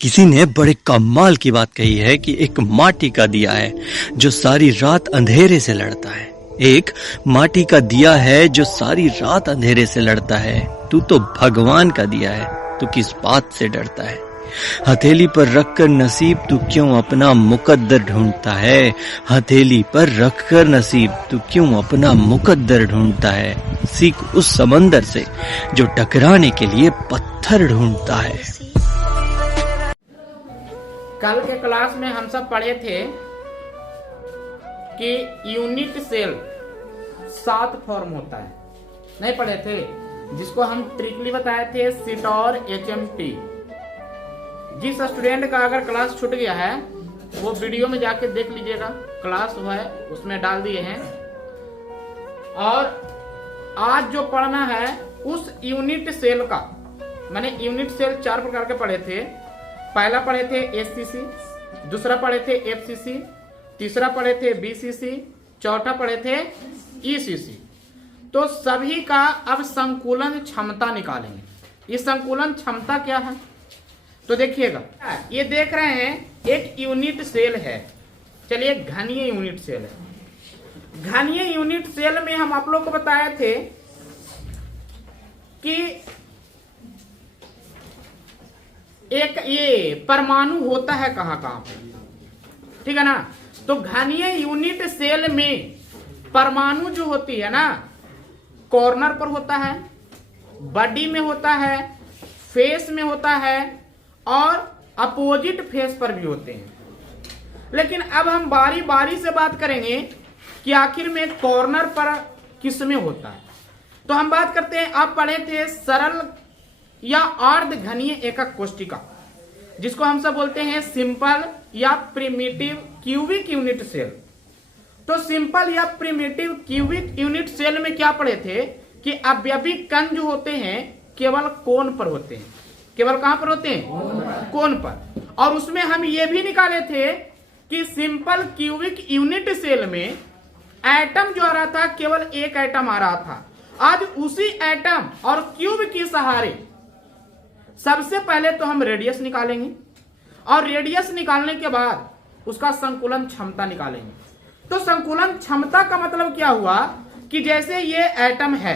किसी ने बड़े कमाल की बात कही है कि एक माटी का दिया है जो सारी रात अंधेरे से लड़ता है। एक माटी का दिया है जो सारी रात अंधेरे से लड़ता है। तू तो भगवान का दिया है, तू किस बात से डरता है। हथेली पर रखकर नसीब तू क्यों अपना मुकद्दर ढूंढता है। हथेली पर रखकर नसीब तू क्यों अपना मुकद्दर ढूंढता है। सीख उस समंदर से जो टकराने के लिए पत्थर ढूंढता है। कल के क्लास में हम सब पढ़े थे कि यूनिट सेल 7 फॉर्म होता है, नहीं पढ़े थे, जिसको हम ट्रिकली बताए थे सिट और HMT। जिस स्टूडेंट का अगर क्लास छूट गया है वो वीडियो में जाके देख लीजिएगा, क्लास हुआ है उसमें डाल दिए हैं। और आज जो पढ़ना है उस यूनिट सेल का, मैंने यूनिट सेल 4 प्रकार के पढ़े थे। पहला पढ़े थे SCC, दूसरा पढ़े थे FCC, तीसरा पढ़े थे BCC, चौथा पढ़े थे ECC। तो सभी का अब संकुलन क्षमता निकालेंगे। ये संकुलन क्षमता क्या है तो देखिएगा, ये देख रहे हैं एक यूनिट सेल है। चलिए घनीय यूनिट सेल है। घनीय यूनिट सेल में हम आप लोग को बताए थे कि एक ये परमाणु होता है कहां कहां पे, ठीक है ना। तो घनीय यूनिट सेल में परमाणु जो होती है ना, कॉर्नर पर होता है, बॉडी में होता है, फेस में होता है और अपोजिट फेस पर भी होते हैं। लेकिन अब हम बारी बारी से बात करेंगे कि आखिर में कॉर्नर पर किस में होता है। तो हम बात करते हैं, आप पढ़े थे सरल या अर्ध घनीय एकक कोशिका, जिसको हम सब बोलते हैं सिंपल या प्रिमिटिव क्यूबिक यूनिट सेल। तो सिंपल या प्रिमिटिव क्यूबिक यूनिट सेल में क्या पढ़े थे कि अवयवी कण जो होते हैं केवल कोण पर होते हैं। केवल कहां पर होते हैं? कोण पर। और उसमें हम ये भी निकाले थे कि सिंपल क्यूबिक यूनिट सेल में एटम जो आ रहा था केवल एक एटम आ रहा था। आज उसी एटम और क्यूब के सहारे सबसे पहले तो हम रेडियस निकालेंगे और रेडियस निकालने के बाद उसका संकुलन क्षमता निकालेंगे। तो संकुलन क्षमता का मतलब क्या हुआ कि जैसे ये एटम है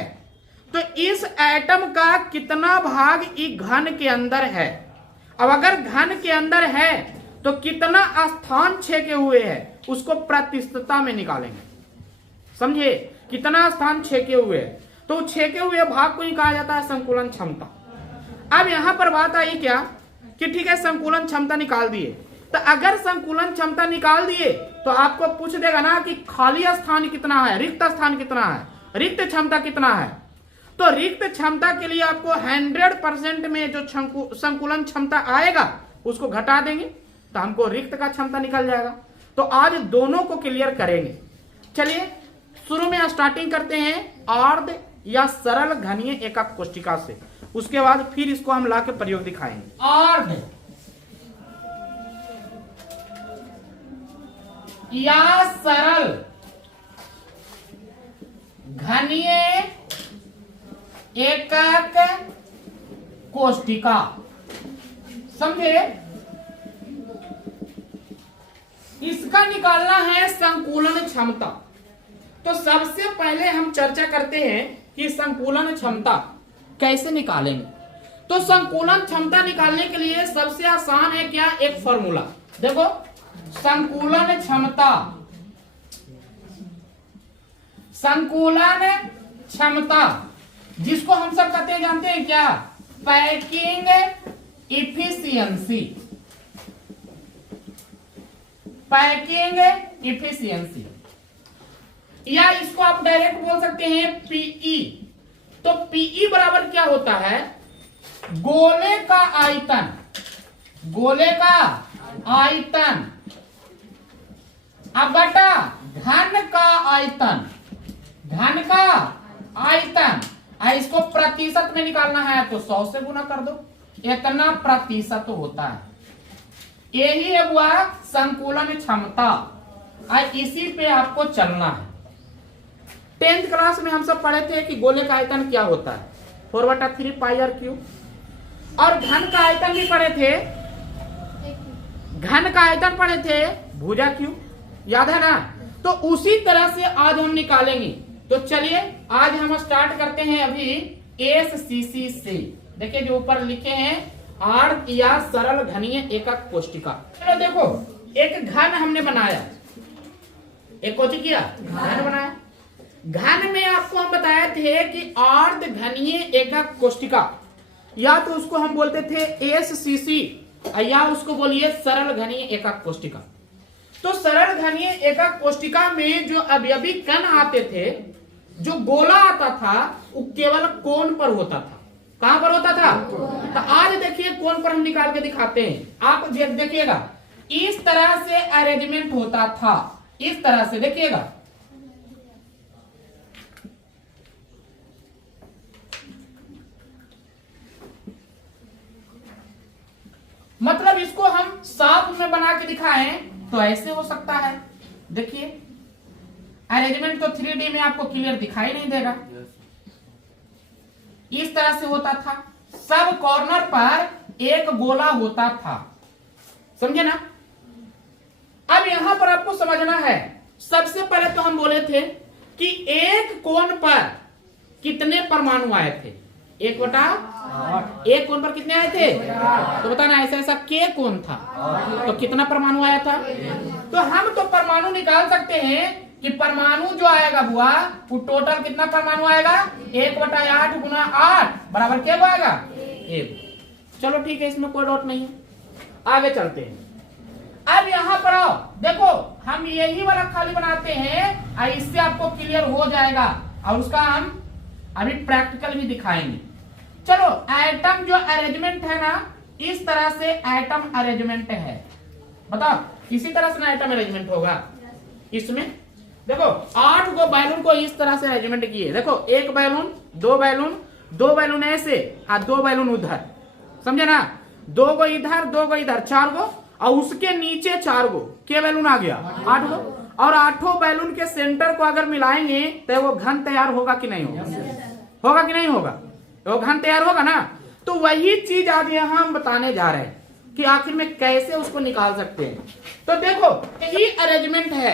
तो इस एटम का कितना भाग इस घन के अंदर है। अब अगर घन के अंदर है तो कितना स्थान छेके हुए है उसको प्रतिशतता में निकालेंगे। समझे, कितना स्थान छेके हुए है तो छेके हुए भाग को ही कहा जाता है संकुलन क्षमता। अब यहां पर बात आई क्या कि ठीक है संकुलन क्षमता निकाल दिए, तो अगर संकुलन क्षमता निकाल दिए तो आपको पूछ देगा ना कि खाली स्थान कितना है, रिक्त स्थान कितना है, रिक्त क्षमता कितना है। तो रिक्त क्षमता के लिए आपको 100% में जो संकुलन क्षमता आएगा उसको घटा देंगे तो हमको रिक्त का क्षमता निकल जाएगा। तो आज दोनों को क्लियर करेंगे। चलिए शुरू में स्टार्टिंग करते हैं अर्ध या सरल घनीय एकक कोशिका से, उसके बाद फिर इसको हम ला के प्रयोग दिखाएंगे। अर्ध या सरल घनीय एकक कोशिका, समझे। इसका निकालना है संकुलन क्षमता। तो सबसे पहले हम चर्चा करते हैं कि संकुलन क्षमता कैसे निकालेंगे। तो संकुलन क्षमता निकालने के लिए सबसे आसान है क्या, एक फॉर्मूला देखो। संकुलन क्षमता, संकुलन क्षमता जिसको हम सब कहते हैं, जानते हैं क्या, पैकिंग इफिशियंसी। पैकिंग इफिशियंसी या इसको आप डायरेक्ट बोल सकते हैं PE। तो PE बराबर क्या होता है, गोले का आयतन, गोले का आयतन अब बटा घन का आयतन, घन का आयतन। इसको प्रतिशत में निकालना है तो 100 से गुना कर दो, इतना प्रतिशत होता है। यही है वो संकुलन क्षमता, इसी पे आपको चलना है। 10th क्लास में हम सब पढ़े थे कि गोले का आयतन क्या होता है, 4/3 पाई r क्यूब। और घन का आयतन भी पढ़े थे घन का आयतन पढ़े थे भुजा क्यू, याद है ना। तो उसी तरह से आज हम निकालेंगे। तो चलिए आज हम स्टार्ट करते हैं अभी एससीसी से। देखिए जो ऊपर लिखे हैं आर्क या सरल घनीय एकक कोष्टिका। चलो देखो एक घन हमने बनाया, एक कोटि किया घन बनाया। घन में आपको हम बताए थे कि अर्ध घनीय एकक कोष्टिका, या तो उसको हम बोलते थे एससीसी या उसको बोलिए सरल घनीय एकक कोष्टिका। तो सरल घनीय एकक कोष्टिका में जो अवयवी कण आते थे, जो गोला आता था वो केवल कोण पर होता था। कहां पर होता था? तो आज देखिए कोण पर हम निकाल के दिखाते हैं। आप देखिएगा इस तरह से अरेंजमेंट होता था, इस तरह से देखिएगा। मतलब इसको हम साफ में बना के दिखाएं तो ऐसे हो सकता है। देखिए अरेंजमेंट तो 3D में आपको क्लियर दिखाई नहीं देगा। इस तरह से होता था, सब कॉर्नर पर एक गोला होता था, समझे ना। अब यहां पर आपको समझना है, सबसे पहले तो हम बोले थे कि एक कोण पर कितने परमाणु आए थे? 1/8। एक कोण पर कितने आए थे? तो बताना ऐसा ऐसा के कोण था तो कितना परमाणु आया था? तो हम तो परमाणु निकाल सकते हैं कि परमाणु जो आएगा बुआ वो टोटल कितना परमाणु आएगा? 1/8 गुना 8 बराबर क्या आएगा? 1। चलो ठीक है, इसमें कोई डाउट नहीं है। आगे चलते हैं। अब यहाँ पर आओ, देखो हम यही वाला खाली बनाते हैं और इससे आपको क्लियर हो जाएगा और उसका हम अभी प्रैक्टिकल भी दिखाएंगे। चलो एटम जो अरेंजमेंट है ना, इस तरह से एटम अरेंजमेंट है। बताओ किसी तरह से ना एटम अरेंजमेंट होगा। इसमें देखो 8 गो बैलून को इस तरह से अरेंजमेंट किए। देखो एक बैलून, दो बैलून ऐसे और 2 बैलून उधर, समझे ना। 2 गो इधर 2 गो इधर, 4 गो, और उसके नीचे 4 गो के बैलून आ गया 8 गो। और 8 बैलून के सेंटर को अगर मिलाएंगे तो वो घन तैयार होगा कि नहीं होगा? होगा कि नहीं होगा? वो घन तैयार होगा ना। तो वही चीज आज यहाँ हम बताने जा रहे हैं कि आखिर में कैसे उसको निकाल सकते हैं। तो देखो यही अरेंजमेंट है,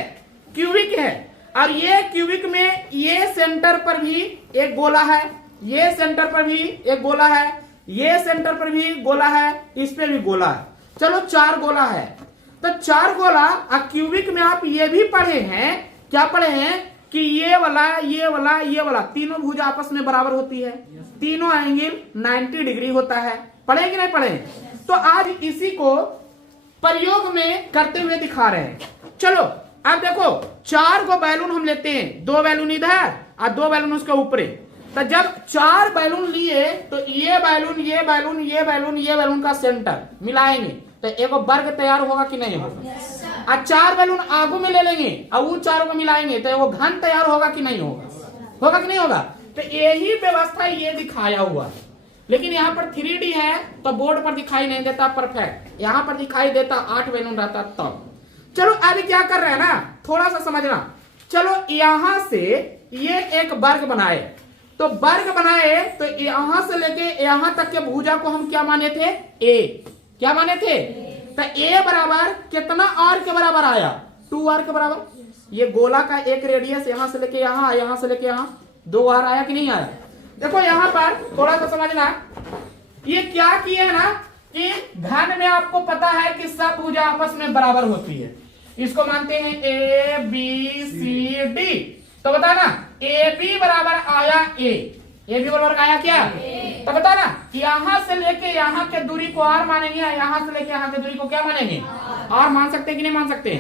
क्यूबिक है, और ये क्यूबिक में ये सेंटर पर भी एक गोला है, ये सेंटर पर भी एक गोला है, ये सेंटर पर भी गोला है, इस पे भी गोला है। चलो 4 गोला है। तो 4 गोला और क्यूबिक में आप ये भी पढ़े हैं, क्या पढ़े हैं कि ये वाला ये वाला ये वाला तीनों भुजा आपस में बराबर होती है, तीनों एंगल 90 डिग्री होता है। पढ़े कि नहीं पढ़े? तो आज इसी को प्रयोग में करते हुए दिखा रहे हैं। चलो अब देखो 4 गो बैलून हम लेते हैं, 2 बैलून इधर और 2 बैलून उसके ऊपर। तो जब 4 बैलून लिए तो ये बैलून ये बैलून ये बैलून ये बैलून का सेंटर मिलाएंगे तो एक वर्ग तैयार होगा कि नहीं होगा? और 4 बैलून आगू में ले लेंगे और उन 4 को मिलाएंगे तो वो घन तैयार होगा कि नहीं होगा? होगा कि नहीं होगा? तो यही व्यवस्था ये दिखाया हुआ है। लेकिन यहाँ पर 3D है तो बोर्ड पर दिखाई नहीं देता परफेक्ट, यहाँ पर दिखाई देता 8 बैलून रहता तब। चलो अभी क्या कर रहे हैं ना, थोड़ा सा समझना। चलो यहां से ये एक वर्ग बनाए, तो वर्ग बनाए तो यहां से लेके यहां तक के भुजा को हम क्या माने थे? ए। क्या माने थे? तो ए बराबर कितना आर के बराबर आया? 2r के बराबर। ये गोला का एक रेडियस यहां से लेके यहां से लेके यहां 2r आया कि नहीं आया? देखो यहां पर थोड़ा सा समझना, ये क्या किए है ना कि घन में आपको पता है कि सब भुजा आपस में बराबर होती है। इसको मानते हैं ए बी सी डी। तो बता ना ए बी बराबर आया ए बी बराबर आया क्या? तो बता ना यहां से लेके यहां के दूरी को आर मानेंगे, यहां से लेके यहां के दूरी को क्या मानेंगे? आर मान सकते हैं कि नहीं मान सकते?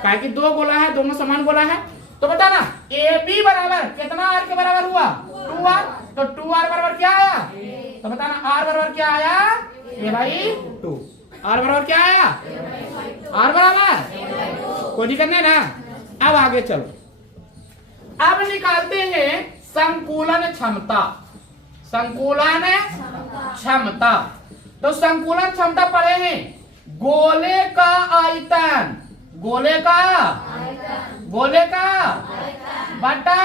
क्या कि 2 गोला है, दोनों समान गोला है। तो बता ना ए बी बराबर कितना आर के बराबर हुआ? 2r। तो 2r बराबर क्या आया? तो बता ना आर बराबर क्या आया? a/2। आर बराबर क्या आया? आर बराबर कोई दिक्कत नहीं ना। अब आगे चलो, अब निकालते हैं संकुलन क्षमता। संकुलन क्षमता, तो संकुलन क्षमता पढ़े हैं गोले का आयतन, गोले का बटा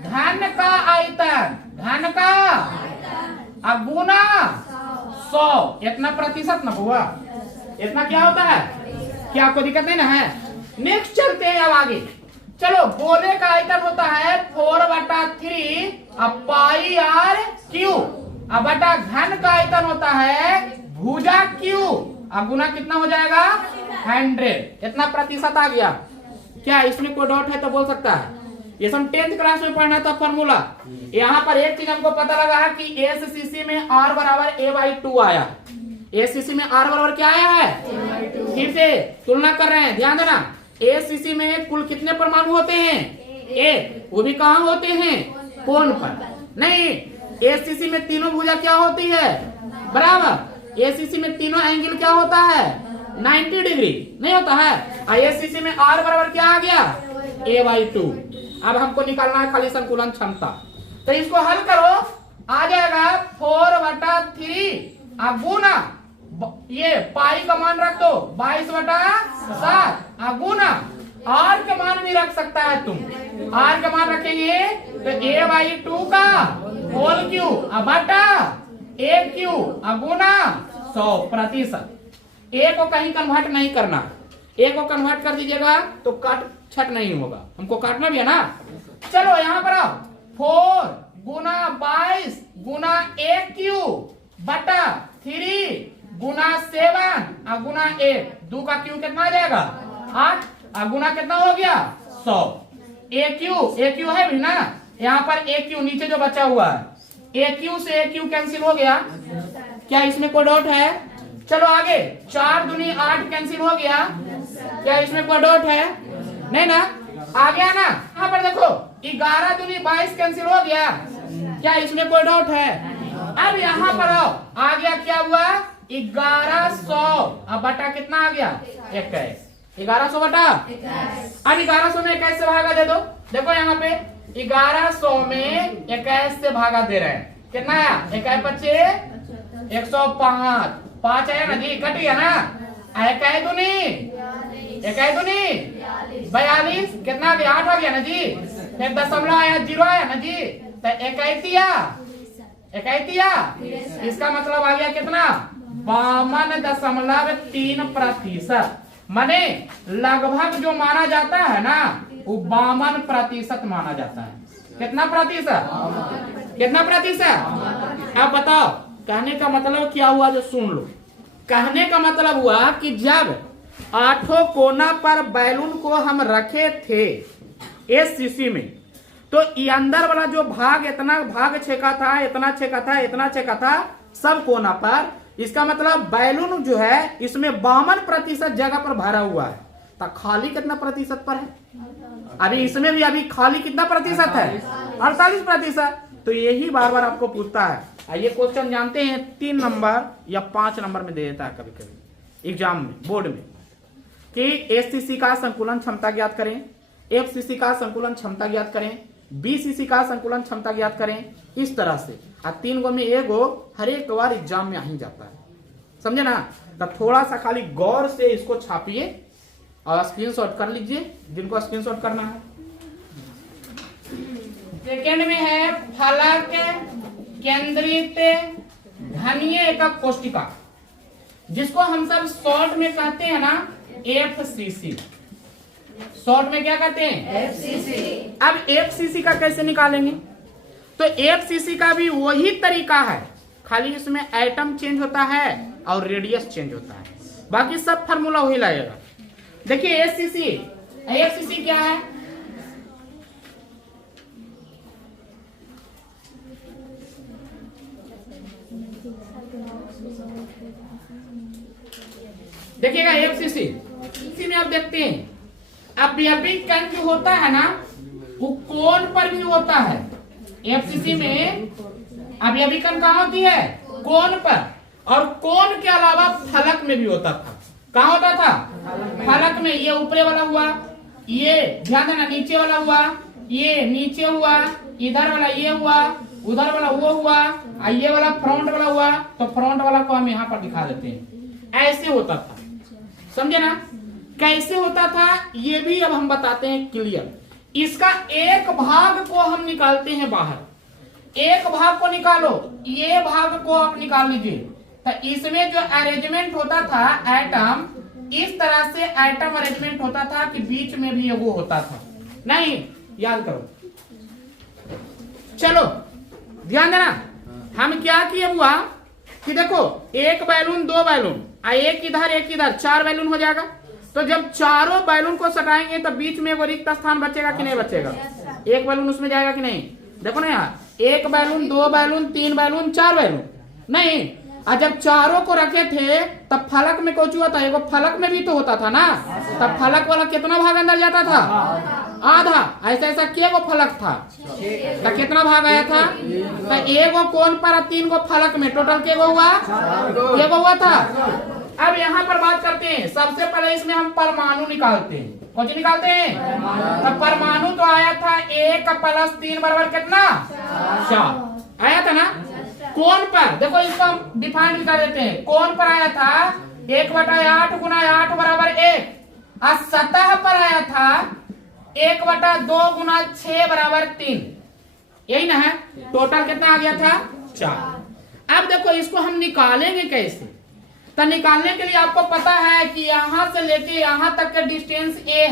घन का आयतन, घन का अब गुना 100। इतना प्रतिशत ना हुआ, इतना क्या होता है? क्या कोई दिक्कत नहीं ना है? नेक्स्ट चलते हैं अब आगे। चलो, गोले का आयतन होता है 4/3 अब पाई आर क्यू, अब बटा घन का आयतन होता है भुजा क्यू, अब गुना कितना हो जाएगा 100। इतना प्रतिशत आ गया। क्या इसमें कोई डाउट है तो बोल सकता है? ये सब 10th क्लास में पढ़ना था फॉर्मूला। यहाँ पर एक चीज हमको पता लगा है कि एससीसी में R बराबर A/2 आया। एससीसी में R बराबर क्या आया है? फिर से तुलना कर रहे हैं, ध्यान देना। एससीसी में कुल कितने परमाणु होते हैं? 1। वो भी कहाँ होते हैं? कोण पर। नहीं, एससीसी में तीनों भुजा क्या होती है? बराबर। एससीसी में तीनों एंगल क्या होता है? 90 डिग्री नहीं होता है। एससीसी में R बराबर क्या आ गया? A/2। अब हमको निकालना है खाली संकुलन क्षमता, तो इसको हल करो, आ जाएगा 4/3 गुना ये पाई का मान रख दो 22/7 गुना R का मान भी रख सकता है तुम। R का मान रखेंगे तो A/2 का होल क्यू बटा AQ गुना 100%। A को कहीं कन्वर्ट नहीं करना। A को कन्वर्ट कर दीजिएगा तो काट छट नहीं होगा, हमको काटना भी है ना। चलो यहाँ पर आओ, 4 गुना 22 गुना AQ बटा 3 गुना 7 गुना 1, 2 का क्यू कितना आ जाएगा? 8 गुना कितना हो गया? 100। AQ है भी ना, यहाँ पर AQ नीचे जो बचा हुआ है, AQ से AQ कैंसिल हो गया। क्या इसमें कोई डाउट है? चलो आगे, 4 दूनी 8 कैंसिल हो गया। क्या इसमें कोई डाउट है? नहीं ना, आ गया ना। यहाँ पर देखो 11 दूनी 22 कैंसिल हो गया। क्या इसमें कोई डाउट है? अब यहाँ पर आओ, आ गया क्या हुआ? 1100 अब बटा कितना आ गया? 21। 1100 बटा अब 1100 में 21 से भागा दे दो। देखो यहाँ पे 1100 में 21 से भागा दे रहे हैं, कितना आया? 21 25 105 5 आया ना जी, कट गया ना। 21 दूनी 42 कितना आ गया? 8 आ गया ना जी। फिर दशमलव आया, 0 आया ना जी, तो 21 इसका मतलब आ गया कितना? 52.3%। माने लगभग जो माना जाता है ना वो 52% माना जाता है। कितना प्रतिशत? कितना प्रतिशत? अब बताओ, कहने का मतलब क्या हुआ जो सुन लो। कहने का मतलब हुआ कि जब 8 कोना पर बैलून को हम रखे थे एससीसी में, तो ये अंदर वाला जो भाग इतना भाग छेका था, इतना छेका था, इतना छेका था सब कोना पर। इसका मतलब बैलून जो है इसमें 52% जगह पर भरा हुआ है, तो खाली कितना प्रतिशत पर है? अभी इसमें भी अभी खाली कितना प्रतिशत है? 48%। तो यही बार बार आपको पूछता है। ये क्वेश्चन जानते हैं 3 नंबर या 5 नंबर में दे देता है कभी कभी एग्जाम में, बोर्ड में, कि एससीसी का संकुलन क्षमता ज्ञात करें, एफसीसी का संकुलन क्षमता ज्ञात करें, बीसीसी का संकुलन क्षमता ज्ञात करें, इस तरह से। 3 गो में एगो हर एक बार एग्जाम में आ ही जाता है, समझे ना। तो थोड़ा सा खाली गौर से इसको छापिए और स्क्रीनशॉट कर लीजिए जिनको स्क्रीनशॉट करना है। सेकेंड में है फलक केंद्रित घनीय एकक कोष्टिका, जिसको हम सब शॉर्ट में कहते हैं ना एफसीसी। शॉर्ट में क्या कहते हैं? एफसीसी। अब एफसीसी का कैसे निकालेंगे? तो एफसीसी का भी वही तरीका है, खाली इसमें एटम चेंज होता है और रेडियस चेंज होता है, बाकी सब फार्मूला वही लगेगा। देखिए एफसीसी क्या है? देखिएगा एफसीसी में आप देखते हैं अवयवी कण जो होता है ना वो कोण पर भी होता है। एफसीसी में अवयवी कण कहाँ होती है? कोण पर। और कोण के अलावा फलक में भी होता था। कहाँ होता था? फलक में। ये ऊपरे वाला हुआ, ये ध्यान देना नीचे वाला हुआ, ये नीचे हुआ, इधर वाला ये हुआ, उधर वाला वो हुआ, ये वाला फ्रंट वाला हुआ। तो फ्रंट वाला को हम यहाँ पर दिखा देते हैं। ऐसे होता था, समझे ना? कैसे होता था ये भी अब हम बताते हैं क्लियर। इसका एक भाग को हम निकालते हैं बाहर। एक भाग को निकालो, ये भाग को आप निकाल लीजिए। तो इसमें जो अरेंजमेंट होता था एटम इस तरह से आइटम अरेंजमेंट होता था कि बीच में भी वो होता था। नहीं, याद करो। चलो ध्यान देना, हम क्या किए हुआ कि देखो एक बैलून, दो बैलून, एक इधर 4 बैलून हो जाएगा। तो जब चारों बैलून को सटाएंगे तो बीच में वो रिक्त स्थान बचेगा कि नहीं बचेगा? एक बैलून उसमें जाएगा कि नहीं? देखो ना यहाँ, एक बैलून, दो बैलून, 3 बैलून, 4 बैलून नहीं। और जब चारों को रखे थे तब फलक में कुछ हुआ था, एगो फलक में भी तो होता था ना। तब फलक वाला कितना भाग अंदर जाता था? आधा। ऐसा ऐसा क्या वो फलक था तो कितना भाग आया था? तो एगो कोन पर 3 गो फलक में टोटल के गो हुआ? एगो हुआ था। अब यहाँ पर बात करते हैं, सबसे पहले इसमें हम परमाणु निकालते हैं। कौन सी निकालते हैं? तो परमाणु तो आया था 1 + 3 बराबर कितना? 4 आया था ना। कोण पर देखो, इसको हम डिफाइन कर देते हैं। कोण पर आया था 1/8 × 8 बराबर 1। और सतह पर आया था 1/2 × 6 बराबर 3। यही ना है। टोटल कितना आ गया था? 4। अब देखो इसको हम निकालेंगे कैसे? तो निकालने के लिए आपको पता है कि यहां से लेके यहां तक का डिस्टेंस a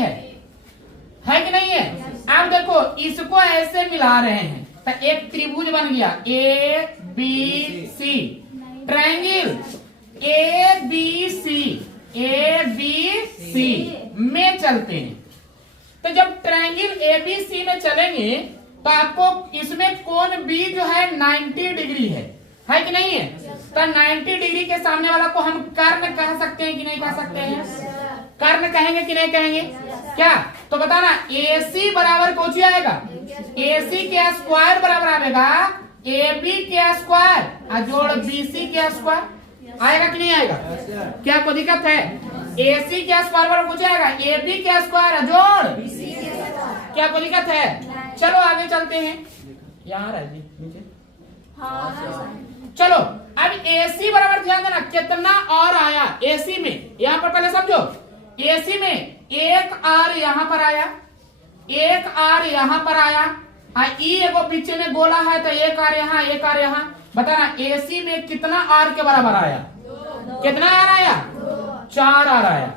है कि नहीं है? अब देखो इसको ऐसे मिला रहे हैं तो एक त्रिभुज बन गया ABC। ट्रायंगल ABC में चलते हैं। तो जब ट्रायंगल ABC में चलेंगे तो आपको इसमें कोण B जो है 90 डिग्री है कि नहीं है? तो 90 डिग्री के सामने वाला को हम कर्ण कह सकते हैं कि नहीं कह सकते हैं? कर्ण कहेंगे कि नहीं कहेंगे? क्या तो बताना। AC बराबर कौन आएगा? AC के स्क्वायर बराबर आएगा AB के स्क्वायर जोड़ BC के स्क्वायर। आएगा कि नहीं आएगा? क्या कोई दिक्कत है? AC के स्क्वायर बराबर कुछ आएगा AB के स्क्वायर जोड़ BC के स्क्वायर। क्या कोई दिक्कत है? चलो आगे चलते हैं। यहाँ है जी नीचे। चलो अब AC बराबर ध्यान देना कितना और आया AC में। यहाँ पर पहले समझो, AC में 1 R यहाँ पर आया, 1 R यहाँ पर आया, E एगो पीछे में गोला है तो 1 R यहाँ, 1 R यहाँ। बताना AC में कितना R के बराबर आया? कितना R आया? 4 R आया।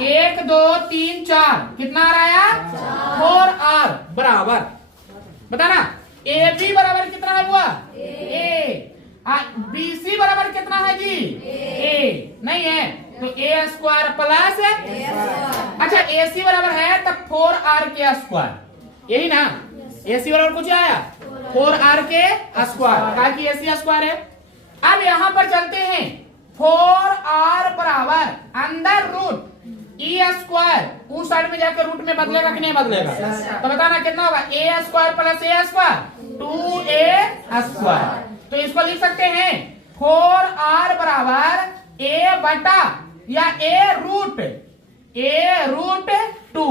1 2 3 4 कितना R आया? 4 R बराबर। बताना AB बराबर कितना है हुआ? A। BC बराबर कितना है जी? A नहीं है तो A स्क्वायर प्लस। अच्छा AC बराबर है तो 4R के स्क्वायर। यही ना। AC बराबर कुछ आया 4R के स्क्वायर, कहा कि AC स्क्वायर है। अब यहाँ पर चलते हैं 4R बराबर अंदर रूट E स्क्वायर। उस साइड में जाकर रूट में बदलेगा कि नहीं बदलेगा? तो बताना कितना होगा? A square plus A square 2A square. तो इसको लिख सकते हैं 4R बराबर A बटा या A रूट 2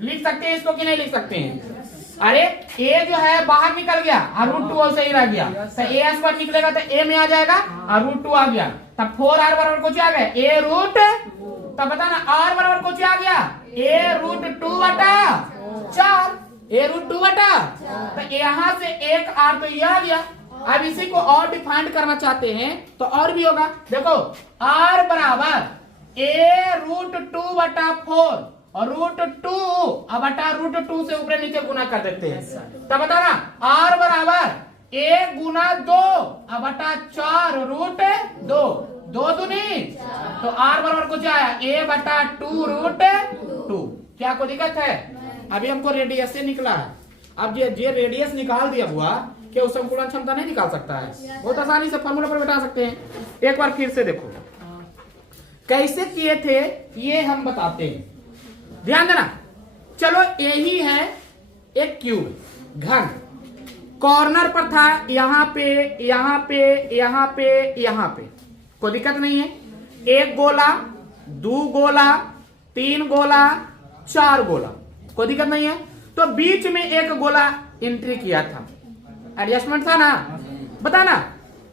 लिख सकते हैं इसको कि नहीं लिख सकते हैं? अरे A जो है बाहर निकल गया और रूट 2 वैसे ही रह गया तो A स्क्वायर निकलेगा तो A में आ जाएगा और रूट 2 आ गया। तब 4R बराबर कुछ आ गया A रूट। तब बताना R बराबर कुछ आ गया A रूट 2 बटा 4। A रूट 2 बटा तो यहाँ से 1 R तो ये आ गया। अब इसी को और डिफाइन करना चाहते हैं तो और भी होगा। देखो R बराबर A रूट 2 बटा 4 और रूट 2 अब बटा रूट 2 से ऊपर नीचे गुना कर देते हैं। तब बताना R बराबर A गुना 2 अब बटा 4 रूट 2 2 दूनी तो R बराबर कुछ आया A बटा 2 रूट 2। क्या कोई दिक्कत है? अभी हमको रेडियस से निकला है। अब ये रेडियस निकाल दिया हुआ क्या उस संपूर्ण क्षमता नहीं निकाल सकता है? बहुत आसानी से फॉर्मूला पर बता सकते हैं। एक बार फिर से देखो कैसे किए थे ये हम बताते हैं, ध्यान देना। चलो यही है एक क्यूब घन, कॉर्नर पर था यहाँ पे यहाँ पे यहाँ पे यहाँ पे, कोई दिक्कत नहीं है। एक गोला, 2 गोला, 3 गोला, 4 गोला, कोई दिक्कत नहीं है। तो बीच में एक गोला एंट्री किया था, एडजस्टमेंट था ना। बताना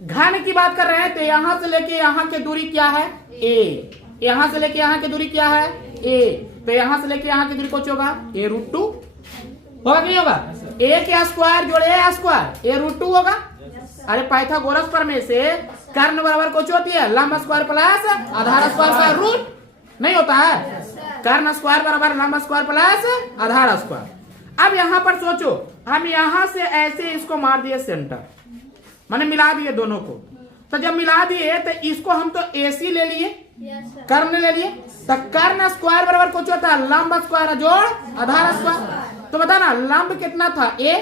घन की बात कर रहे हैं तो यहां से लेके यहां की दूरी क्या है? A। यहां से लेके यहां की दूरी क्या है? A। तो यहां से लेके यहां की दूरी कुछ होगा A रूट 2 होगा कि नहीं होगा? A के स्क्वायर जोड़े A स्क्वायर A रूट 2 होगा। अरे पाइथागोरस पर में से कर्ण बराबर कुछ होती है लंब स्क्वायर प्लस आधार स्क्वायर का रूट। नहीं होता है? कर्ण स्क्वायर बराबर लंब स्क्वायर प्लस आधार स्क्वायर। अब यहां पर सोचो, हम यहां से ऐसे इसको मार दिए सेंटर, माने मिला दिए दोनों को। तो जब मिला दिए तो इसको हम तो AC ले लिए, कर्ण ले लिए, तो कर्ण स्क्वायर बराबर कुछ होता है लंब स्क्वायर जोड़ आधार स्क्वायर। तो बता ना लंब कितना था A,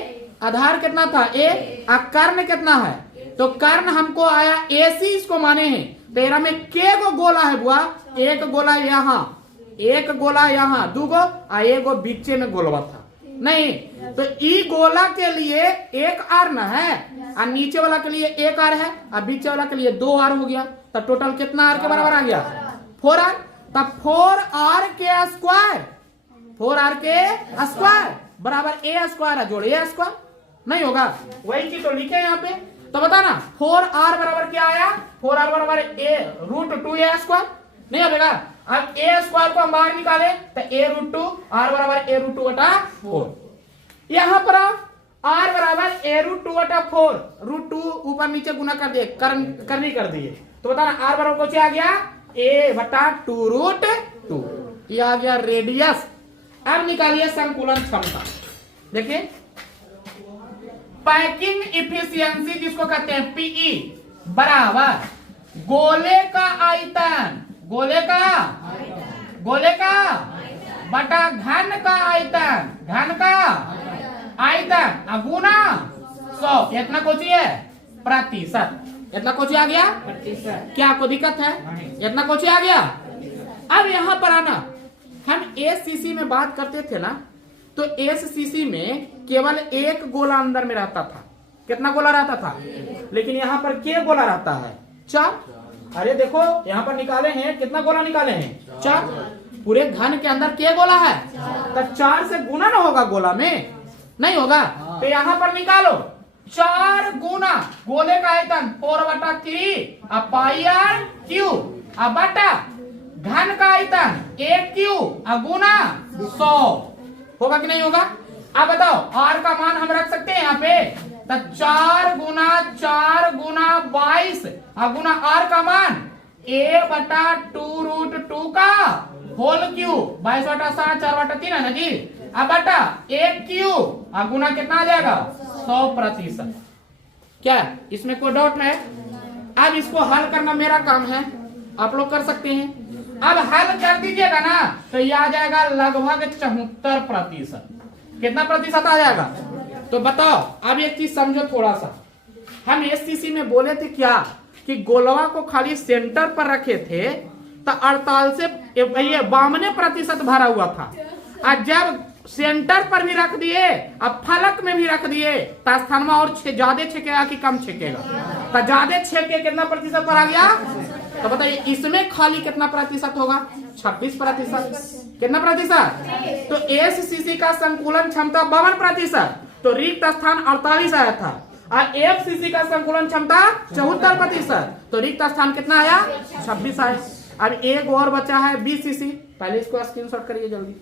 आधार कितना था A, और कर्ण कितना है? तो कर्ण हमको आया AC, इसको माने हैं। तेरा में के गो गोला है बुआ? एक गोला यहाँ, एक गोला यहाँ, दो गो और एक गो बीचे में गोलवा था नहीं। तो ई गोला के लिए एक आर न है, और नीचे वाला के लिए एक आर है, और बीच वाला के लिए 2 आर हो गया। तो टोटल कितना आर के बराबर आ गया? 4 आर। तब 4 आर के स्क्वायर, 4 आर के स्क्वायर बराबर A स्क्वायर है जोड़ A स्क्वायर, नहीं होगा? वही चीज तो लिखे यहाँ पे। तो बता ना 4 आर बराबर क्या आया? 4 आर बराबर A√2A स्क्वायर, नहीं होगा? अब A स्क्वायर को हम बाहर निकाले तो A√2, आर बराबर A√2/4। यहाँ पर आर बराबर A√2/4, √2 ऊपर नीचे गुना कर दिए, करनी कर दिए। तो बता ना आर बराबर क्या आ गया? A/2√2। ये आ गया रेडियस। अब निकालिए संकुलन क्षमता। देखिए पैकिंग इफिशियंसी जिसको कहते हैं PE बराबर गोले का आयतन, गोले का बटा घन का आयतन, घन का आयतन गुना 100। इतना कोची है? प्रतिशत। इतना कोची आ गया? क्या आपको दिक्कत है? इतना कोची आ गया? अब यहां पर आना, हम SCC में बात करते थे ना, तो SCC में केवल एक गोला अंदर में रहता था। कितना गोला रहता था? लेकिन यहाँ पर के गोला रहता है? 4। अरे देखो यहाँ पर निकाले हैं, कितना गोला निकाले हैं? 4। पूरे घन के अंदर के गोला है, तो 4 से गुना ना होगा गोला में, नहीं होगा? तो यहाँ पर निकालो 4 गुना गोले का आयतन 4/3 πr³ बटा घन का आयतन 1³ गुना 100 होगा कि नहीं होगा? अब बताओ R का मान हम रख सकते हैं यहाँ पे, तो 4 गुना 22 गुना R का मान A/2√2 का होल क्यूब, 22/7 4/3 है ना जी। अब बटा 1³ गुना कितना आ जाएगा? 100%। क्या इसमें कोई डाउट है? अब इसको हल करना मेरा काम है, आप लोग कर सकते हैं। अब हल कर दीजिएगा ना तो ये आ जाएगा लगभग 74%। कितना प्रतिशत आ जाएगा? तो बताओ अब एक चीज समझो थोड़ा सा। हम SCC में बोले थे क्या कि गोलवा को खाली सेंटर पर रखे थे तो 52% भरा हुआ था, और जब सेंटर पर भी रख दिए, अब फलक में भी रख दिए, तो स्थान में और ज्यादा छेकेगा कि कम छेकेगा? तो ज्यादा छेक के कितना प्रतिशत पर आ गया? तो बताइए इसमें खाली कितना प्रतिशत होगा? 26%। कितना प्रतिशत? तो SCC का संकुलन क्षमता 52%, तो रिक्त स्थान 48 आया था, और FCC का संकुलन क्षमता 74%, तो रिक्त स्थान कितना आया? 26 आया। अब एक और बचा है BCC, पहले इसको स्क्रीनशॉट करिए जल्दी।